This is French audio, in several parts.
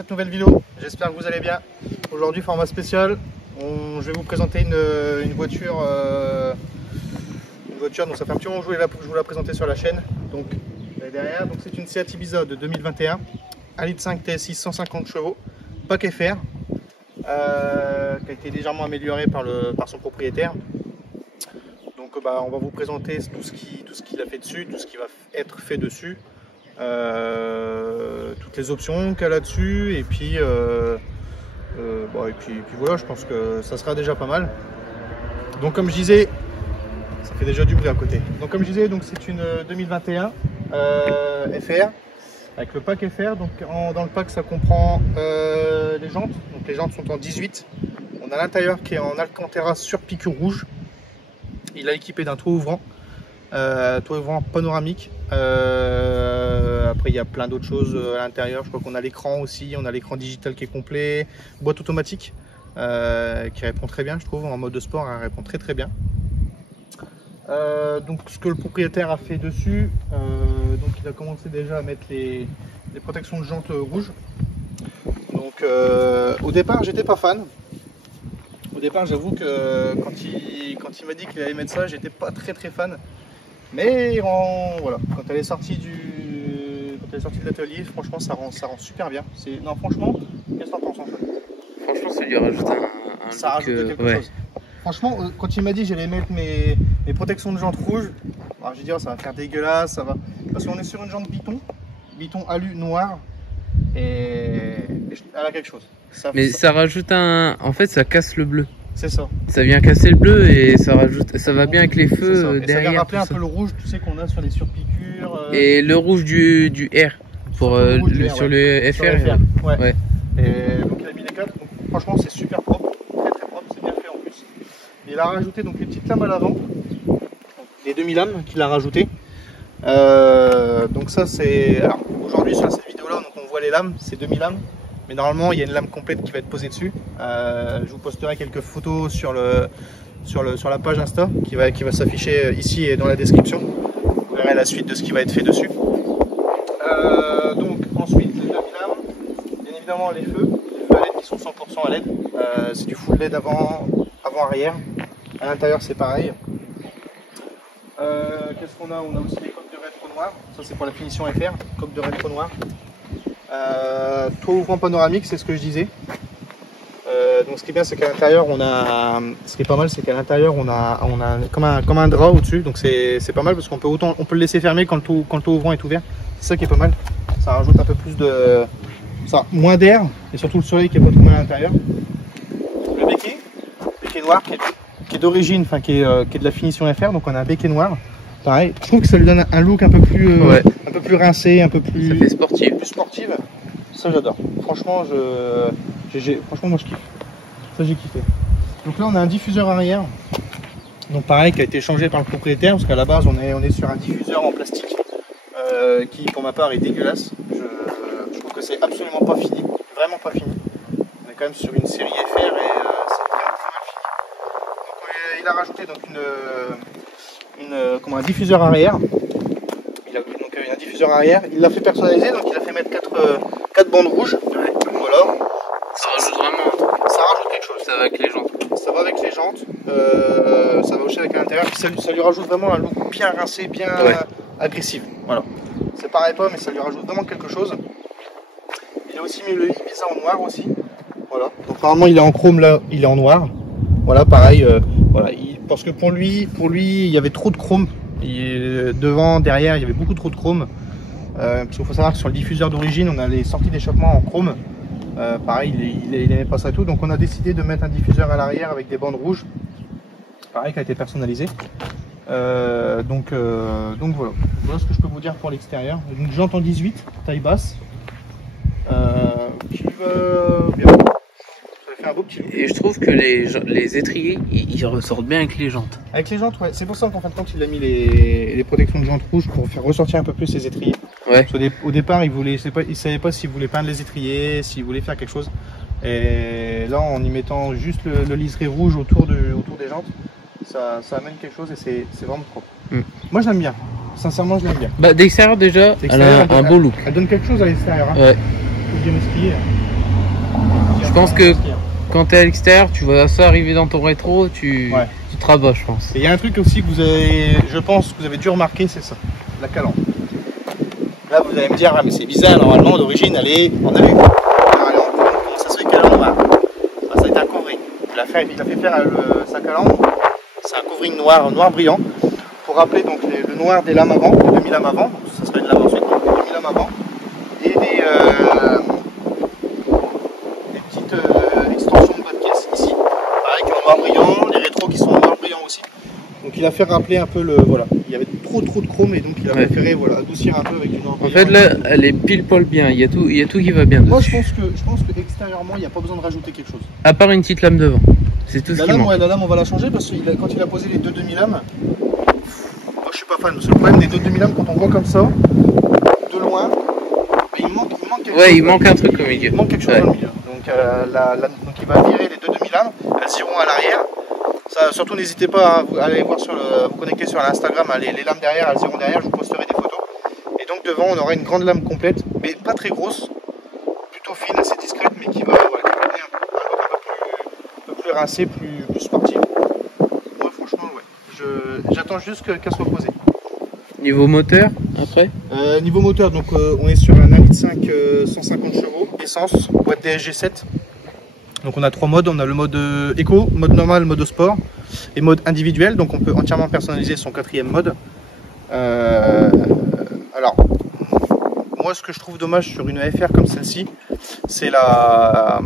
cette nouvelle vidéo, j'espère que vous allez bien. Aujourd'hui format spécial, je vais vous présenter une voiture, donc ça fait un petit moment que je vous la présenter sur la chaîne. Donc derrière, donc c'est une Seat Ibiza de 2021, 1,5 litre TSI 150 chevaux, pack FR, qui a été légèrement amélioré par son propriétaire. Donc on va vous présenter tout ce qu'il a fait dessus, tout ce qui va être fait dessus. Toutes les options qu'elle a dessus et puis, voilà, je pense que ça sera déjà pas mal. Donc comme je disais, ça fait déjà du bruit à côté. Donc comme je disais, donc c'est une 2021 FR avec le pack FR. Donc dans le pack ça comprend les jantes. Donc les jantes sont en 18. On a l'intérieur qui est en Alcantara sur piqûre rouge. Il est équipé d'un toit ouvrant panoramique. Après il y a plein d'autres choses à l'intérieur. Je crois qu'on a l'écran aussi, on a l'écran digital qui est complet, boîte automatique qui répond très bien, je trouve, en mode de sport, elle répond très bien. Donc ce que le propriétaire a fait dessus, donc il a commencé déjà à mettre les protections de jantes rouges. Donc au départ j'étais pas fan. Au départ j'avoue que quand il m'a dit qu'il allait mettre ça, j'étais pas très fan. Mais voilà, quand elle est sortie de l'atelier, franchement ça rend super bien. Non, franchement, qu'est-ce que t'en penses en fait? Franchement, ça lui rajoute un rajoute quelque chose. Franchement, quand il m'a dit que j'allais mettre mes protections de jantes rouges, j'ai dit ça va faire dégueulasse, ça va. Parce qu'on est sur une jante biton alu noir, et elle a quelque chose. Ça rajoute en fait, ça casse le bleu. C'est ça. Ça vient casser le bleu et ça va bien avec les feux derrière. Ça vient rappeler un peu le rouge, tu sais, qu'on a sur les surpiqûres. Et le rouge du R sur le FR. Ouais. Et donc il a mis les 4. Donc, franchement, c'est super propre, très propre, c'est bien fait en plus. Il a rajouté donc les petites lames à l'avant, les demi-lames qu'il a rajoutées. Donc ça c'est. Alors aujourd'hui sur cette vidéo là, donc on voit les lames, c'est demi-lames. Mais normalement, il y a une lame complète qui va être posée dessus. Je vous posterai quelques photos sur la page Insta qui va s'afficher ici et dans la description. Vous verrez la suite de ce qui va être fait dessus. Donc ensuite, les demi-lames, bien évidemment les feux à LED qui sont 100% à LED. C'est du full LED avant-arrière. À l'intérieur, c'est pareil. Qu'est-ce qu'on a? On a aussi les coques de rétro noir. Ça, c'est pour la finition FR, coque de rétro noir. Toit ouvrant panoramique, c'est ce que je disais. Donc ce qui est bien, c'est qu'à l'intérieur ce qui est pas mal, c'est qu'à l'intérieur on a comme un drap au-dessus, donc c'est pas mal parce qu'on peut le laisser fermer quand le toit ouvrant est ouvert. C'est ça qui est pas mal. Ça rajoute un peu plus moins d'air et surtout le soleil qui est pas trop mal à l'intérieur. Le béquet noir qui est d'origine, enfin qui est de la finition FR, donc on a un béquet noir. Pareil, je trouve que ça lui donne un look un peu plus rincé, un peu plus. Ça fait sportif. Plus sportive. Ça j'adore. Franchement, franchement moi je kiffe. Ça j'ai kiffé. Donc là on a un diffuseur arrière. Donc pareil qui a été changé par le propriétaire parce qu'à la base on est sur un diffuseur en plastique qui pour ma part est dégueulasse. Je trouve que c'est absolument pas fini. Vraiment pas fini. On est quand même sur une série FR et c'est vraiment très mal fini. Donc il a rajouté donc un diffuseur arrière. Il a donc un diffuseur arrière. Il l'a fait personnaliser, donc il a fait mettre 4 bandes rouges. Ouais. Voilà. Ça rajoute vraiment un truc. Ça rajoute quelque chose. Ça va avec les jantes. Ça va avec les jantes. Ça va aussi avec l'intérieur. Ça lui rajoute vraiment un look bien rincé, bien agressif. Voilà. C'est pareil pas, mais ça lui rajoute vraiment quelque chose. Il a aussi mis le Ibiza en noir aussi. Voilà. Donc normalement il est en chrome, là il est en noir. Voilà, pareil. Voilà. Parce que pour lui, il y avait trop de chrome. Devant, derrière, il y avait beaucoup trop de chrome. Parce qu'il faut savoir que sur le diffuseur d'origine, on a les sorties d'échappement en chrome. Pareil, il n'aimait pas ça et tout. Donc on a décidé de mettre un diffuseur à l'arrière avec des bandes rouges. Pareil, qui a été personnalisé. Donc voilà. Voilà ce que je peux vous dire pour l'extérieur. Une jante en 18, taille basse. Qui va bien. Un beau petit look. Et je trouve que les étriers ils ressortent bien avec les jantes. Avec les jantes, ouais. C'est pour ça qu'en fin de compte il a mis les protections de jantes rouges pour faire ressortir un peu plus les étriers. Ouais. Au départ il savait pas s'il voulait peindre les étriers, s'il voulait faire quelque chose. Et là en y mettant juste le liseré rouge autour des jantes, ça amène quelque chose et c'est vraiment propre. Moi je l'aime bien. Sincèrement je l'aime bien. Bah d'extérieur déjà, elle a un beau look. Elle donne quelque chose à l'extérieur. Hein. Ouais. Faut bien skier. Je pense que quand tu es à l'extérieur, tu vois ça arriver dans ton rétro, tu te rabats, je pense. Et il y a un truc aussi que vous avez, je pense, que vous avez dû remarquer, c'est ça, la calandre. Là, vous allez me dire, ah, mais c'est bizarre, normalement, d'origine, elle est en alu. Alors, elle est en plomb, comment ça se fait qu'elle est en noir? Ça a été un covering. Il a fait faire sa calandre, c'est un covering noir brillant, pour rappeler donc le noir des lames avant, les demi-lames avant, donc ça serait de lame ensuite, donc les demi-lames avant, et des petites extensions de bas de pièce ici. Pareil, qui ont noir brillant, les rétros qui sont noir brillant aussi. Donc il a fait rappeler un peu le, voilà, il y avait trop de chrome et donc il a préféré adoucir un peu avec du noir brillant. En fait là, elle est pile poil bien, il y a tout qui va bien dessus. Moi je pense que extérieurement il n'y a pas besoin de rajouter quelque chose. À part une petite lame devant, c'est tout ce qui manque. La lame on va la changer parce que quand il a posé les deux demi-lames, moi je suis pas fan, parce que le problème des deux demi-lames quand on voit comme ça, de loin, il manque quelque chose. Ouais, il manque un truc au milieu. Il manque quelque chose au milieu. Donc il va virer les deux demi-lames, elles iront à l'arrière. Ça, surtout n'hésitez pas à aller voir vous connecter sur l'Instagram, les lames derrière, elles iront derrière, je vous posterai des photos. Et donc devant on aura une grande lame complète, mais pas très grosse, plutôt fine, assez discrète, mais qui va donner un peu plus rincé, plus sportive. Moi franchement j'attends juste qu'elle soit posée. Niveau moteur après niveau moteur, donc on est sur un 1,5 litre 150 chevaux, essence, boîte DSG7. Donc on a trois modes, on a le mode éco, mode normal, mode sport et mode individuel, donc on peut entièrement personnaliser son quatrième mode. Alors, moi ce que je trouve dommage sur une FR comme celle-ci, c'est la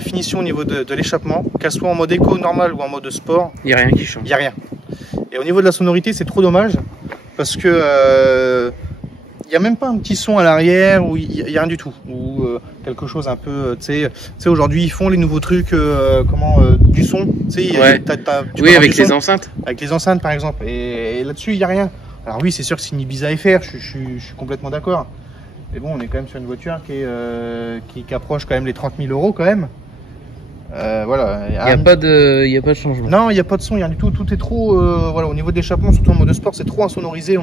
finition au niveau de l'échappement, qu'elle soit en mode éco normal ou en mode sport. Il n'y a rien qui change. Il n'y a rien. Et au niveau de la sonorité, c'est trop dommage parce que il n'y a même pas un petit son à l'arrière ou il n'y a rien du tout, ou quelque chose un peu, tu sais aujourd'hui ils font les nouveaux trucs, du son, tu sais, oui, avec les enceintes. Avec les enceintes par exemple, et là-dessus il n'y a rien. Alors oui, c'est sûr que c'est une Ibiza FR, je suis complètement d'accord, mais bon, on est quand même sur une voiture qui approche quand même les 30 000 € quand même. Voilà. Il n'y a pas de changement. Non, il n'y a pas de son, il n'y a rien du tout. Tout est trop, voilà, au niveau de l'échappement, surtout en mode sport, c'est trop insonorisé.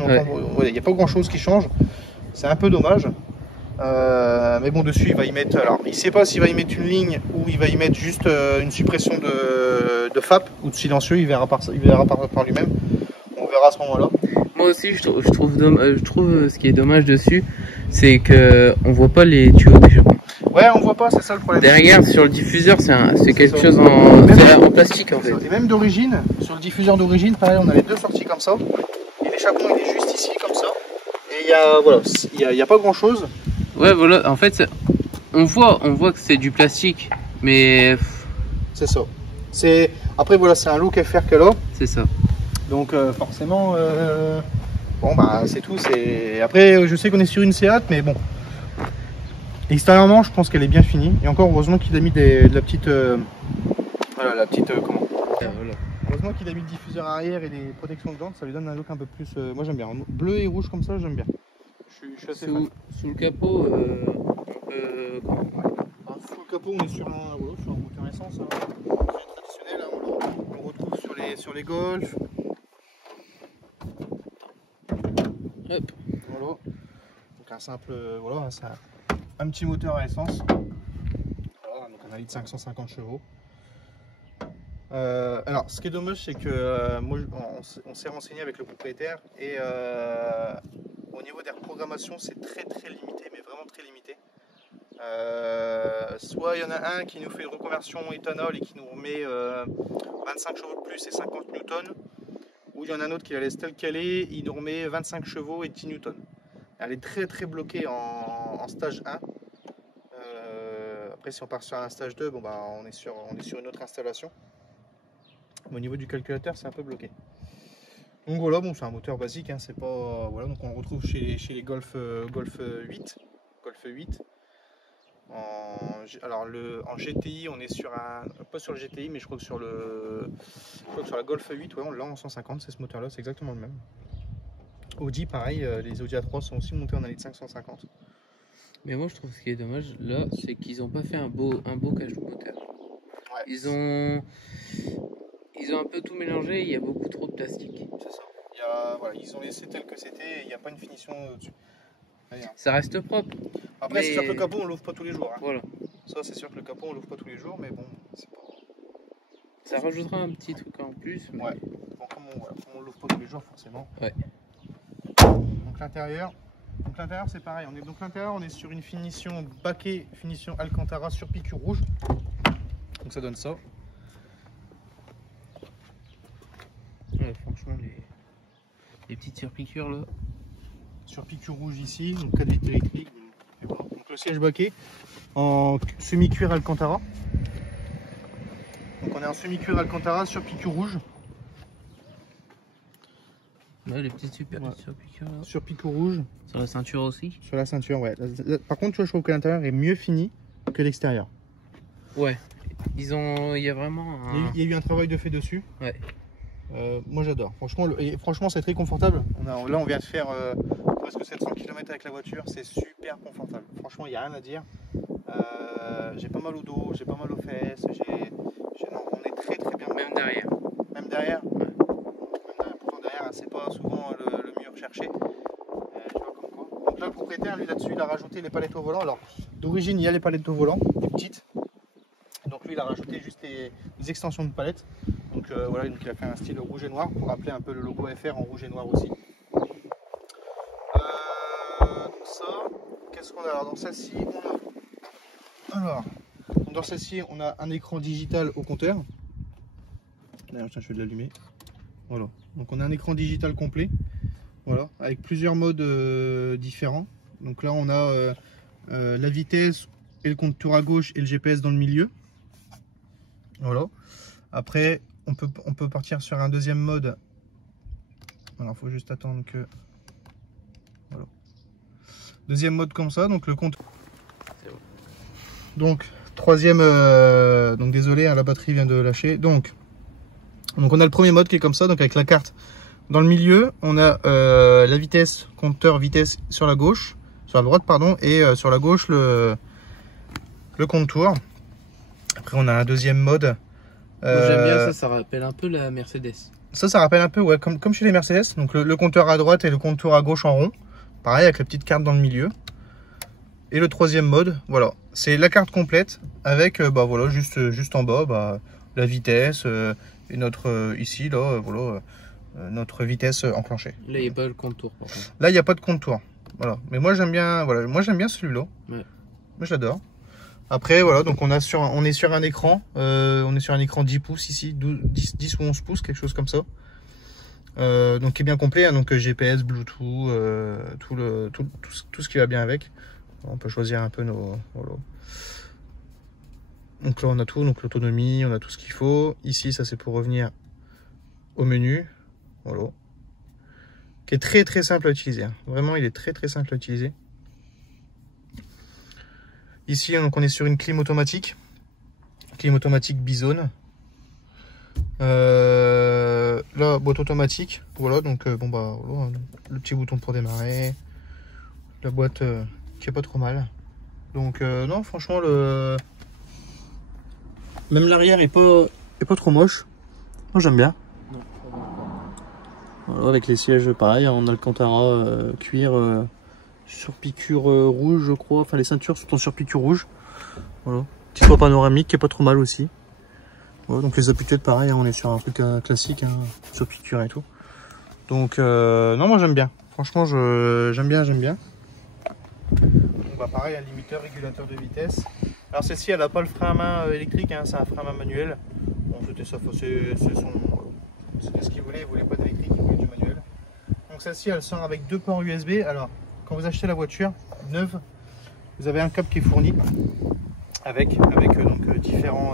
Il n'y a pas grand chose qui change. C'est un peu dommage. Mais bon, dessus, il va y mettre. Alors, il ne sait pas s'il va y mettre une ligne ou il va y mettre juste une suppression de FAP ou de silencieux. Il verra par lui-même. On verra à ce moment-là. Moi aussi, je trouve ce qui est dommage dessus, c'est qu'on voit pas les tuyaux d'échappement. Ouais, on voit pas, c'est ça le problème. Derrière, sur le diffuseur, c'est quelque chose en plastique en fait. Et même d'origine, sur le diffuseur d'origine, pareil, on a les deux sorties comme ça. Et l'échappement, il est juste ici, comme ça. Et il y a pas grand chose. Ouais, voilà, en fait, on voit que c'est du plastique, mais. C'est ça. Après, voilà, c'est un look FR qu'elle a. C'est ça. Donc, forcément, bon, bah, c'est tout. Après, je sais qu'on est sur une Seat, mais bon. Extérieurement, je pense qu'elle est bien finie. Et encore, heureusement qu'il a mis de la petite. Voilà, la petite. Comment voilà. Heureusement qu'il a mis le diffuseur arrière et les protections de jantes, ça lui donne un look un peu plus. Moi, j'aime bien. Bleu et rouge comme ça, j'aime bien. Je suis assez fan. Sous le capot, Sous le capot, on est sur un moteur essence. Hein. C'est traditionnel. Hein. On le retrouve sur les Golf. Hop. Voilà. Donc un simple. Voilà, un petit moteur à essence. Voilà, donc un 1,5 litre 150 chevaux. Alors, ce qui est dommage, c'est que moi, on s'est renseigné avec le propriétaire et au niveau des reprogrammations, c'est très limité, mais vraiment très limité. Soit il y en a un qui nous fait une reconversion éthanol et qui nous remet 25 chevaux de plus et 50 newtons, ou il y en a un autre qui la laisse telle qu'elle est, il nous remet 25 chevaux et 10 newtons. Elle est très bloquée en stage 1. Après, si on part sur un stage 2, bon, bah, on est sur une autre installation. Mais au niveau du calculateur, c'est un peu bloqué. Donc voilà, bon, c'est un moteur basique, hein, c'est pas. Voilà, donc on le retrouve chez les Golf 8. Golf 8. En GTI, on est sur pas sur le GTI, mais je crois que sur la Golf 8, ouais, on l'a en 150, c'est ce moteur-là, c'est exactement le même. Audi, pareil, les Audi A3 sont aussi montés en 1,5 litre 150. Mais moi, je trouve ce qui est dommage là, c'est qu'ils n'ont pas fait un beau cache moteur. Ouais. Ils ont un peu tout mélangé, il y a beaucoup trop de plastique. C'est ça. Voilà, ils ont laissé tel que c'était, il n'y a pas une finition dessus. Ça reste propre. Après, c'est sûr que le capot, on l'ouvre pas tous les jours. Hein. Voilà. Ça c'est sûr que le capot on l'ouvre pas tous les jours, mais bon, c'est pas... Ça rajoutera un petit truc en plus. Mais... Ouais, bon, comme on l'ouvre pas tous les jours forcément. Ouais. Donc l'intérieur c'est pareil. Donc l'intérieur on est sur une finition baquet, finition Alcantara sur piqûre rouge. Donc ça donne ça. Ouais, franchement les petites surpiqûres là. Sur piqûre rouge ici, donc 4 litres électriques. Voilà. Donc le siège baquet en semi-cuir Alcantara. Donc on est en semi-cuir Alcantara sur piqûre rouge. Ouais, les petites surpiqûres là. Sur piqûre rouge. Sur la ceinture aussi. Sur la ceinture, ouais. Par contre, tu vois, je trouve que l'intérieur est mieux fini que l'extérieur. Ouais. Il y a vraiment un... Il y a eu un travail de fait dessus. Ouais. Moi j'adore. Franchement, c'est très confortable. Là, on vient de faire presque 700 km avec la voiture. C'est super confortable. Franchement, il n'y a rien à dire. J'ai pas mal au dos, j'ai pas mal aux fesses. Non, on est très très bien. Même derrière. Même derrière. Ouais. Pourtant derrière, c'est pas souvent le mieux recherché. Tu vois comme quoi. Donc là, le propriétaire, lui là-dessus, il a rajouté les palettes au volant. Alors, d'origine, il y a les palettes au volant, des petites. Donc lui, il a rajouté juste les extensions de palettes. Donc voilà, donc il a fait un style rouge et noir pour rappeler un peu le logo FR en rouge et noir aussi. Donc ça, qu'est-ce qu'on a? Alors dans celle-ci, dans celle-ci, on a un écran digital au compteur. D'ailleurs, je vais l'allumer. Voilà. Donc on a un écran digital complet. Voilà, avec plusieurs modes différents. Donc là, on a la vitesse et le compte tour à gauche et le GPS dans le milieu. Voilà. Après, on peut partir sur un deuxième mode. Alors, il faut juste attendre que... Voilà. Deuxième mode comme ça, donc le compte... Donc, troisième... Donc, désolé, hein, la batterie vient de lâcher. Donc, on a le premier mode qui est comme ça, donc avec la carte dans le milieu. On a la vitesse, compteur vitesse sur la gauche, sur la droite, pardon, et sur la gauche, le compte tour. Après, on a un deuxième mode. J'aime bien ça rappelle un peu la Mercedes. Ça rappelle un peu, ouais, comme chez les Mercedes. Donc le compteur à droite et le compteur à gauche en rond. Pareil, avec la petite carte dans le milieu. Et le troisième mode, voilà, c'est la carte complète avec, voilà, juste en bas, la vitesse et notre ici, là, voilà, notre vitesse enclenchée. Là, il n'y a pas le compte tour, par contre. Là, il n'y a pas de compte tour. Voilà. Mais moi, j'aime bien, voilà, celui-là. Ouais. Moi, j'adore. Après, voilà, donc on est sur un écran, on est sur un écran 10 pouces ici, 10 ou 11 pouces, quelque chose comme ça. Donc qui est bien complet, hein, donc GPS, Bluetooth, tout ce qui va bien avec. On peut choisir un peu nos... Voilà. Donc là on a tout, donc l'autonomie, on a tout ce qu'il faut. Ici, ça c'est pour revenir au menu, voilà. Qui est très très simple à utiliser, hein. Vraiment, il est très très simple à utiliser. Ici, donc, on est sur une clim automatique Bizone. Là, boîte automatique. Voilà, donc voilà, le petit bouton pour démarrer. La boîte qui est pas trop mal. Donc non, franchement, même l'arrière est pas trop moche. Moi, j'aime bien. Non, voilà, avec les sièges, pareil, en Alcantara cuir. Sur piqûre rouge, je crois. Enfin, les ceintures sont sur piqûre rouge. Voilà. Petit toit panoramique qui est pas trop mal aussi. Voilà, donc les appuis-têtes, pareil, hein, on est sur un truc classique, hein, sur piqûre et tout. Donc, non, moi j'aime bien. Franchement, j'aime bien. Donc, pareil, un limiteur, régulateur de vitesse. Alors, celle-ci, elle n'a pas le frein à main électrique, hein, c'est un frein à main manuel. Bon, c'était ça, c'était ce qu'il voulait. Il voulait pas d'électrique, il voulait du manuel. Donc, celle-ci, elle sort avec 2 ports USB. Alors, quand vous achetez la voiture neuve, vous avez un câble qui est fourni avec donc différents.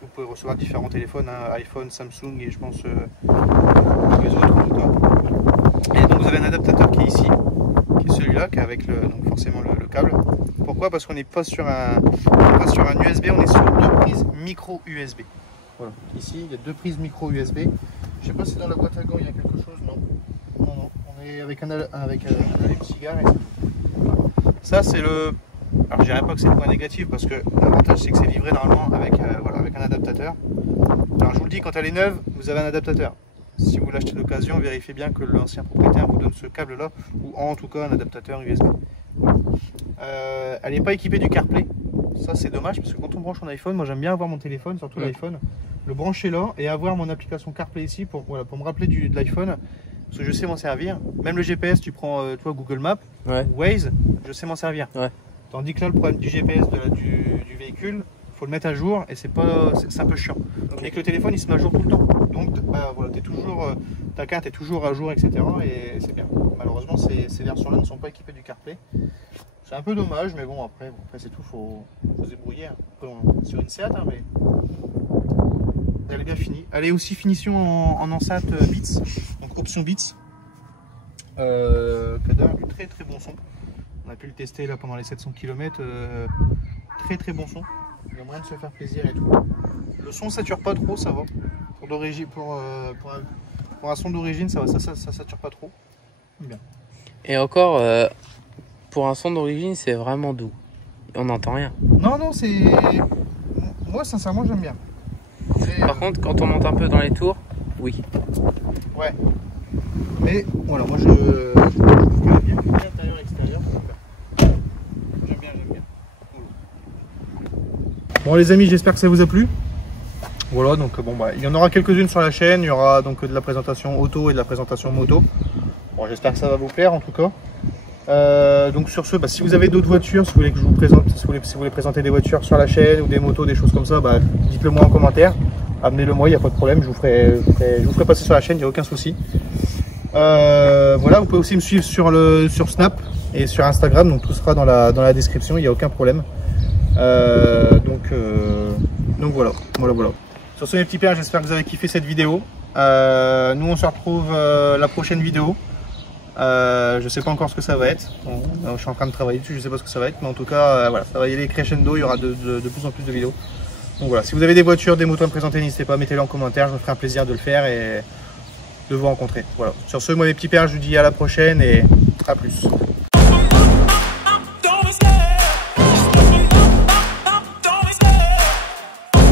Vous pouvez recevoir différents téléphones, hein, iPhone, Samsung et je pense les autres en tout cas. Et donc vous avez un adaptateur qui est ici, qui est celui-là, qui est avec donc forcément le câble. Pourquoi? Parce qu'on n'est pas sur un USB, on est sur 2 prises micro USB. Voilà. Ici il y a 2 prises micro USB. Je sais pas si dans la boîte à gants il y a quelque chose, non. On est avec un allume-cigare. Ça c'est le... Alors je dirais pas que c'est le point négatif parce que l'avantage c'est que c'est livré normalement avec un adaptateur. Alors je vous le dis, quand elle est neuve, vous avez un adaptateur. Si vous l'achetez d'occasion, vérifiez bien que l'ancien propriétaire vous donne ce câble là, ou en tout cas un adaptateur USB. Elle n'est pas équipée du CarPlay. Ça c'est dommage parce que quand on branche son iPhone, moi j'aime bien avoir mon téléphone, surtout l'iPhone, le brancher là et avoir mon application CarPlay ici pour, voilà, pour me rappeler de l'iPhone. Parce que je sais m'en servir. Même le GPS, tu prends toi Google Maps, Waze, je sais m'en servir. Tandis que là, le problème du GPS du véhicule, il faut le mettre à jour et c'est un peu chiant. Et que le téléphone, il se met à jour tout le temps. Donc bah, voilà, ta carte est toujours à jour, etc. Et c'est bien. Malheureusement, ces versions-là ne sont pas équipées du CarPlay. C'est un peu dommage, mais bon, après c'est tout, faut se débrouiller. Après, sur une Seat, hein, mais elle est bien finie. Elle est aussi finition en enceinte Beats, donc option Beats. Qui a d'ailleurs du très très bon son. On a pu le tester là pendant les 700 km. Très très bon son. Il y a moyen de se faire plaisir et tout. Le son sature pas trop, ça va. Pour un son d'origine, ça sature pas trop. Bien. Et encore, pour un son d'origine, c'est vraiment doux. On n'entend rien. Non, c'est. Moi, sincèrement, j'aime bien. Par contre, quand on monte un peu dans les tours, oui. Ouais. Mais voilà, moi je connais bien intérieur extérieur. J'aime bien. Bon les amis, j'espère que ça vous a plu. Voilà, donc bon bah il y en aura quelques-unes sur la chaîne. Il y aura donc de la présentation auto et de la présentation moto. Bon, j'espère que ça va vous plaire en tout cas. Donc sur ce, bah, si vous avez d'autres voitures, si vous voulez que je vous présente, si vous voulez présenter des voitures sur la chaîne ou des motos, des choses comme ça, bah, dites-le moi en commentaire. Amenez-le moi, il n'y a pas de problème, je vous ferai passer sur la chaîne, il n'y a aucun souci. Voilà, vous pouvez aussi me suivre sur Snap et sur Instagram, donc tout sera dans la description, il n'y a aucun problème. Donc voilà. Sur ce mes petits pères, j'espère que vous avez kiffé cette vidéo. Nous on se retrouve la prochaine vidéo. Je sais pas encore ce que ça va être. Bon, je suis en train de travailler dessus, je sais pas ce que ça va être, mais en tout cas voilà, ça va y aller crescendo, il y aura de plus en plus de vidéos. Donc voilà, si vous avez des voitures, des motos à me présenter, n'hésitez pas, mettez-les en commentaire, je me ferai un plaisir de le faire et de vous rencontrer. Voilà. Sur ce, moi les petits pères, je vous dis à la prochaine et à plus.